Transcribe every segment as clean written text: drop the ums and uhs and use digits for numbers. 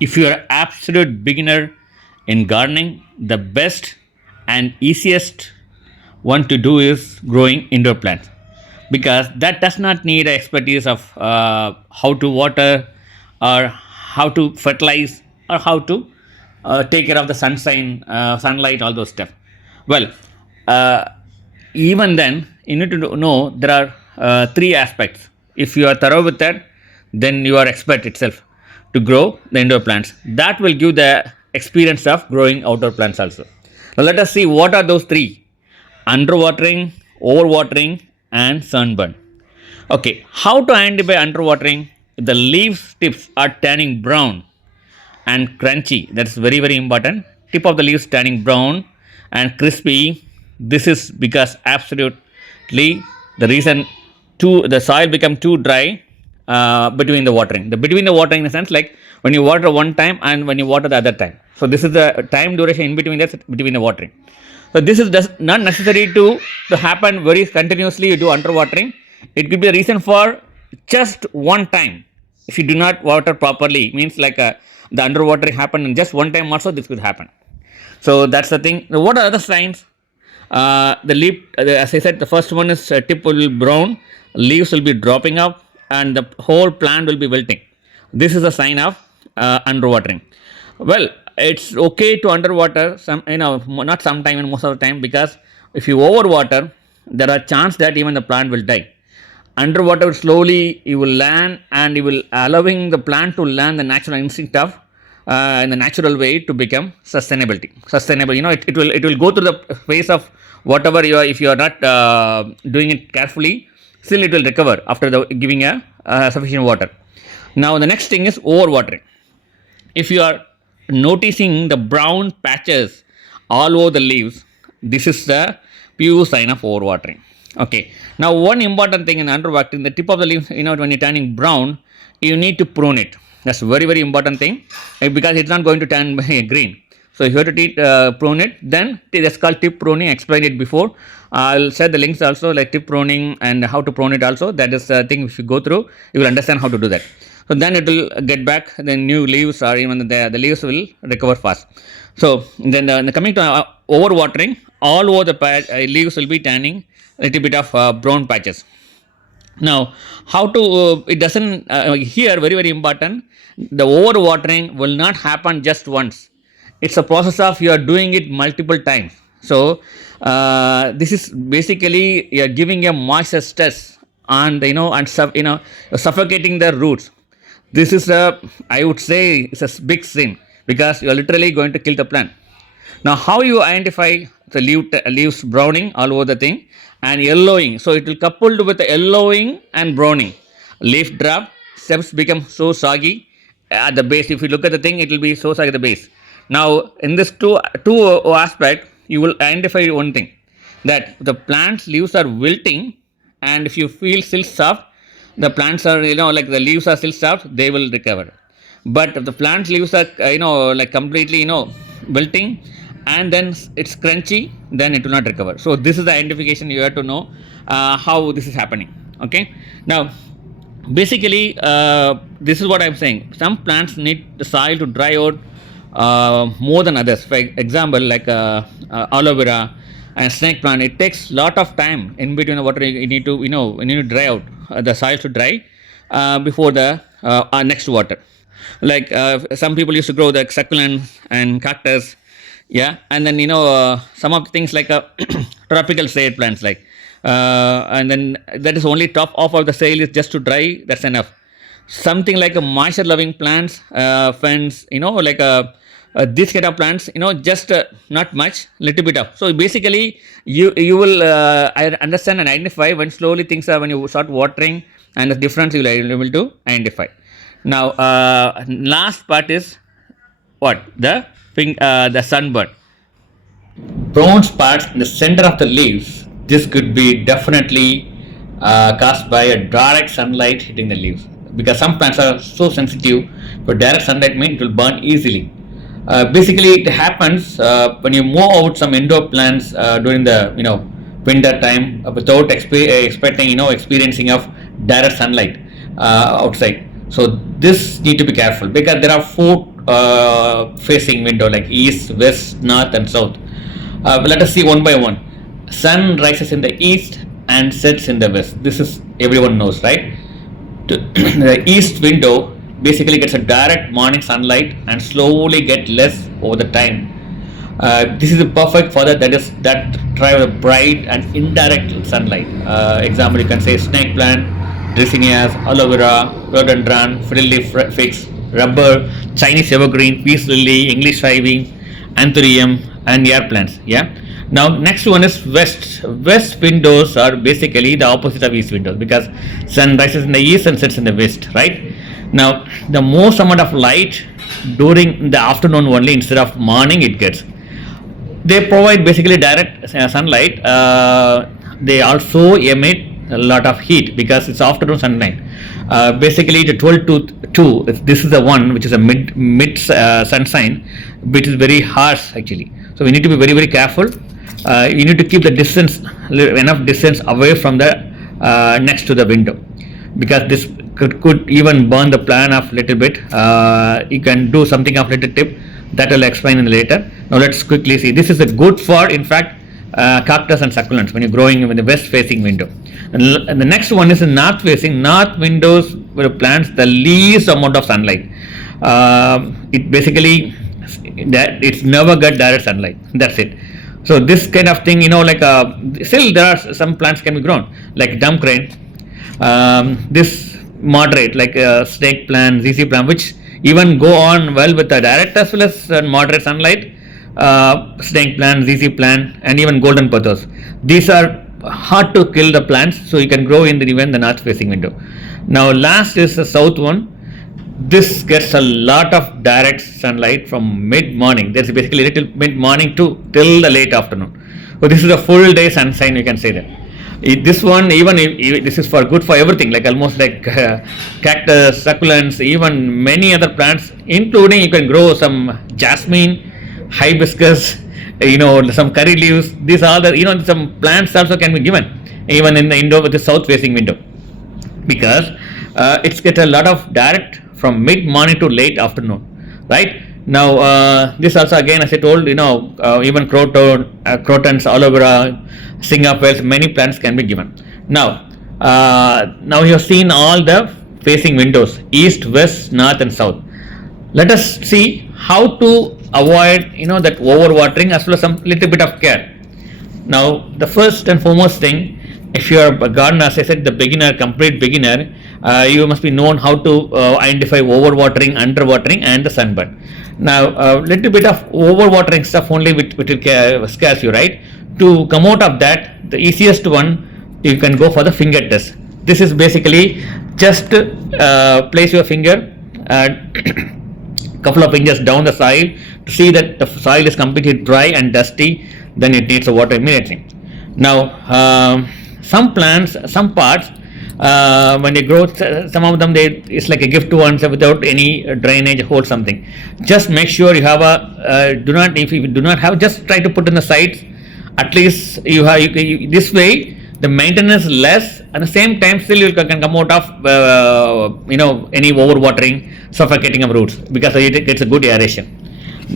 If you are absolute beginner in gardening, the best and easiest one to do is growing indoor plants, because that does not need expertise of how to water or how to fertilize or how to take care of the sunlight, all those stuff. Well, uh, even then, you need to know there are three aspects. If you are thorough with that, then you are expert itself to grow the indoor plants. That will give the experience of growing outdoor plants also. Now let us see what are those three: underwatering, overwatering, and sunburn. Okay, how to identify underwatering? If the leaf tips are turning brown and crunchy, that's very very important. Tip of the leaves turning brown and crispy. This is because absolutely the reason the soil become too dry between the watering. The between the watering in the sense like when you water one time and when you water the other time. So this is the time duration in between, that's between the watering. So this is just not necessary to happen very continuously. You do underwatering. It could be a reason for just one time. If you do not water properly, means like the underwatering happened in just one time. Also, this could happen. So that's the thing. Now, what are other signs? The leaf, as I said, the first one is tip will be brown, leaves will be dropping up, and the whole plant will be wilting. This is a sign of underwatering. Well, it's okay to underwater some, not sometime and most of the time, because if you overwater, there are chance that even the plant will die. Underwater slowly you will learn, and you will allowing the plant to learn the natural instinct of in the natural way to become sustainable. It will go through the phase of whatever you are. If you are not doing it carefully, still it will recover after giving a sufficient water. Now the next thing is overwatering. If you are noticing the brown patches all over the leaves, this is the pure sign of overwatering. Okay. Now one important thing in underwatering, the tip of the leaf, when you're turning brown, you need to prune it. That's very very important thing, because it's not going to turn green. So if you have to prune it, then that's called tip pruning. I explained it before. I'll share the links also, like tip pruning and how to prune it also. That is the thing. If you go through, you will understand how to do that. So then it will get back the new leaves, or even the leaves will recover fast. So then coming to overwatering, all over the leaves will be turning a little bit of brown patches. Now, how to it doesn't here very very important. The overwatering will not happen just once. It's a process of you are doing it multiple times. So this is basically you are giving a moisture stress and suffocating the roots. This is I would say it's a big sin, because you are literally going to kill the plant. Now, how you identify the leaves browning all over the thing and yellowing? So it will coupled with the yellowing and browning. Leaf drop, stems become so soggy at the base. If you look at the thing, it will be so soggy at the base. Now, in this two aspect, you will identify one thing, that the plant's leaves are wilting, and if you feel still soft, the plants are like the leaves are still soft, they will recover. But if the plant leaves are like completely wilting, and then it's crunchy, then it will not recover. So this is the identification. You have to know how this is happening. Okay. Now basically this is what I'm saying. Some plants need the soil to dry out more than others. For example, like aloe vera and snake plant, it takes lot of time in between the water. You need to dry out, the soil to dry before the next water. Like some people used to grow the succulents and cactus, yeah, and then some of the things like tropical shade plants, like and then that is only top off of the sail is just to dry, that's enough. Something like a moisture loving plants, ferns, like this kind of plants, just not much, little bit of. So basically you will understand and identify when slowly things are, when you start watering, and the difference you will be able to identify. Now last part is what the sunburn. Brown spots in the center of the leaves. This could be definitely caused by a direct sunlight hitting the leaves, because some plants are so sensitive for direct sunlight, means it will burn easily. Basically, it happens when you move out some indoor plants during the winter time without expecting experiencing of direct sunlight outside. So this need to be careful, because there are four facing window, like east, west, north, and south. Let us see one by one. Sun rises in the east and sets in the west. This is everyone knows, right? The east window basically gets a direct morning sunlight and slowly get less over the time. This is perfect for that drive a bright and indirect sunlight. Example, you can say snake plant, dracenias, aloe vera, rhododendron, fiddle leaf figs, rubber, Chinese evergreen, peace lily, English ivy, anthurium, and air plants. Yeah. Now next one is west. West windows are basically the opposite of east windows because sun rises in the east and sets in the west, right? Now the most amount of light during the afternoon only instead of morning it gets. They provide basically direct sunlight. They also emit a lot of heat because it's afternoon sunlight. Basically the 12 to 2, this is the one which is a mid sunshine, which is very harsh actually. So we need to be very careful. You need to keep the distance, enough distance away from the next to the window, because this could even burn the plant off little bit. You can do something of little tip that will explain in later. Now let's quickly see. This is a good for, in fact, cactus and succulents when you're growing in the west facing window. And the next one is the north facing. North windows will plants the least amount of sunlight. It basically, it's never got direct sunlight. That's it. So this kind of thing, like still there are some plants can be grown like dumb crane. This moderate like snake plant, ZZ plant, which even go on well with the direct as well as moderate sunlight. Snake plant, ZZ plant, and even golden pothos. These are hard to kill the plants, so you can grow in even the north facing window. Now last is the south one. This gets a lot of direct sunlight from mid morning. There's basically little mid morning to till the late afternoon. So this is a full day sunshine, you can say that. This one, even if this is for good for everything, like almost like cactus, succulents, even many other plants, including you can grow some jasmine, hibiscus, some curry leaves. These are the some plants also can be given even in the indoor with the south facing window, because it's get a lot of direct from mid morning to late afternoon, right? Now this also again, as I told, even crotons, aloe vera, singapores, many plants can be given. Now you have seen all the facing windows, east, west, north, and south. Let us see how to avoid that overwatering as well as some little bit of care. Now the first and foremost thing, if you are a gardener, as I said, the beginner, complete beginner, you must be known how to identify overwatering, underwatering, and the sunburn. Now little bit of overwatering stuff only which will scares you, right? To come out of that, the easiest one, you can go for the finger test. This is basically just place your finger couple of inches down the soil to see that the soil is completely dry and dusty. Then it needs a water immediately. Now some plants, some parts, when they grow, some of them it's like a gift to ones without any drainage, hold something. Just make sure you have if you do not have, just try to put in the sides. At least you have this way the maintenance less, at the same time still you can come out of any overwatering, suffocating of roots, because it gets a good aeration.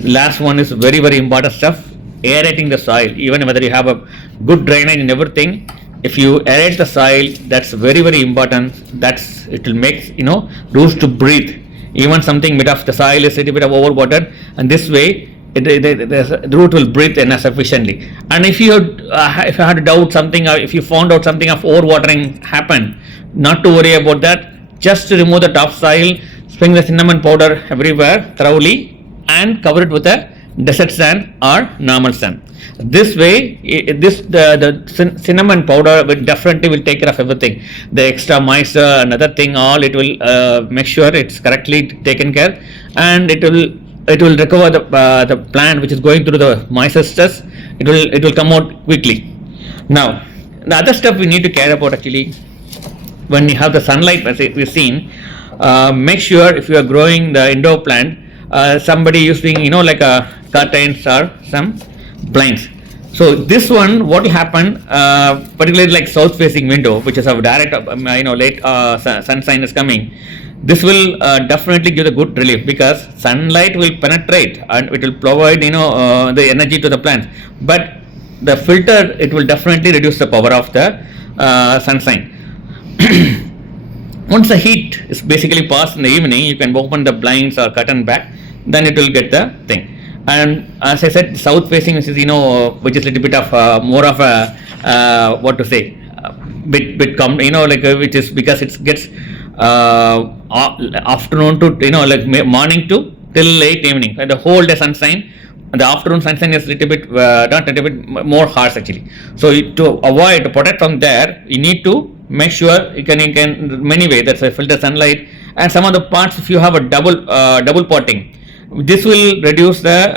Last one is very important stuff, aerating the soil. Even whether you have a good drainage and everything, if you aerate the soil, that's very important. It will make roots to breathe. Even something bit of the soil is a little bit of overwatered, and this way the root will breathe enough sufficiently. And if you had a doubt something, or if you found out something of overwatering happened, not to worry about that. Just to remove the topsoil, sprinkle the cinnamon powder everywhere thoroughly, and cover it with a desert sand or normal sand. This way, the cinnamon powder will take care of everything. The extra moisture, another thing, all it will make sure it's correctly taken care, and it will recover the plant which is going through the moisture stress. It will come out quickly. Now the other stuff we need to care about actually, when you have the sunlight, as we've seen, make sure if you are growing the indoor plant, somebody using like a curtains or some blinds. So this one, what will happen, particularly like south facing window, which is a direct late sunshine is coming, This will definitely give a good relief because sunlight will penetrate and it will provide the energy to the plants. But the filter, it will definitely reduce the power of the sunshine. Once the heat is basically passed in the evening, you can open the blinds or curtain back, then it will get the thing. And as I said, south facing, which is a little bit of more of a what to say, bit come, which is because it gets afternoon to morning to till late evening. And the whole day sunshine. The afternoon sunshine is little bit not little bit more harsh actually. So to avoid to protect from there, you need to make sure you can many way. That's a filter sunlight, and some of the parts if you have a double potting, this will reduce the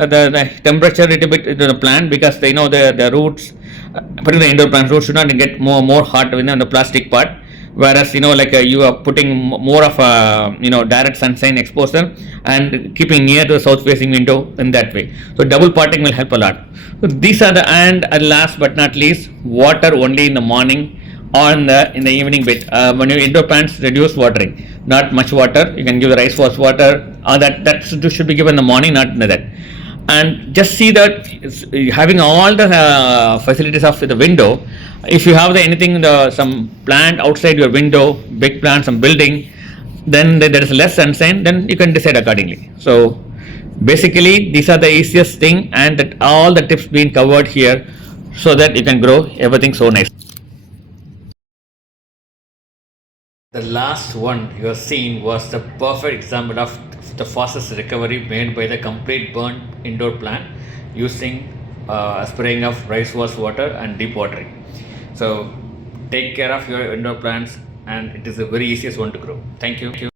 temperature a little bit to the plant because they know the roots, particularly the indoor plant roots should not get more hot within the plastic part. Whereas you are putting more of a direct sunshine exposure and keeping near to the south facing window in that way. So double potting will help a lot. So these are the, and last but not least, water only in the morning or in the evening bit. When you indoor plants, reduce watering, not much water. You can give the rice was water, or that should be given in the morning, not in that. And just see that having all the facilities of the window, if you have some plant outside your window, big plant, some building, then there is less sunshine, then you can decide accordingly. So basically these are the easiest thing, and that all the tips being covered here so that you can grow everything so nice. The last one you have seen was the perfect example of the fastest recovery made by the complete burnt indoor plant using spraying of rice water and deep watering. So take care of your indoor plants, and it is the very easiest one to grow. Thank you.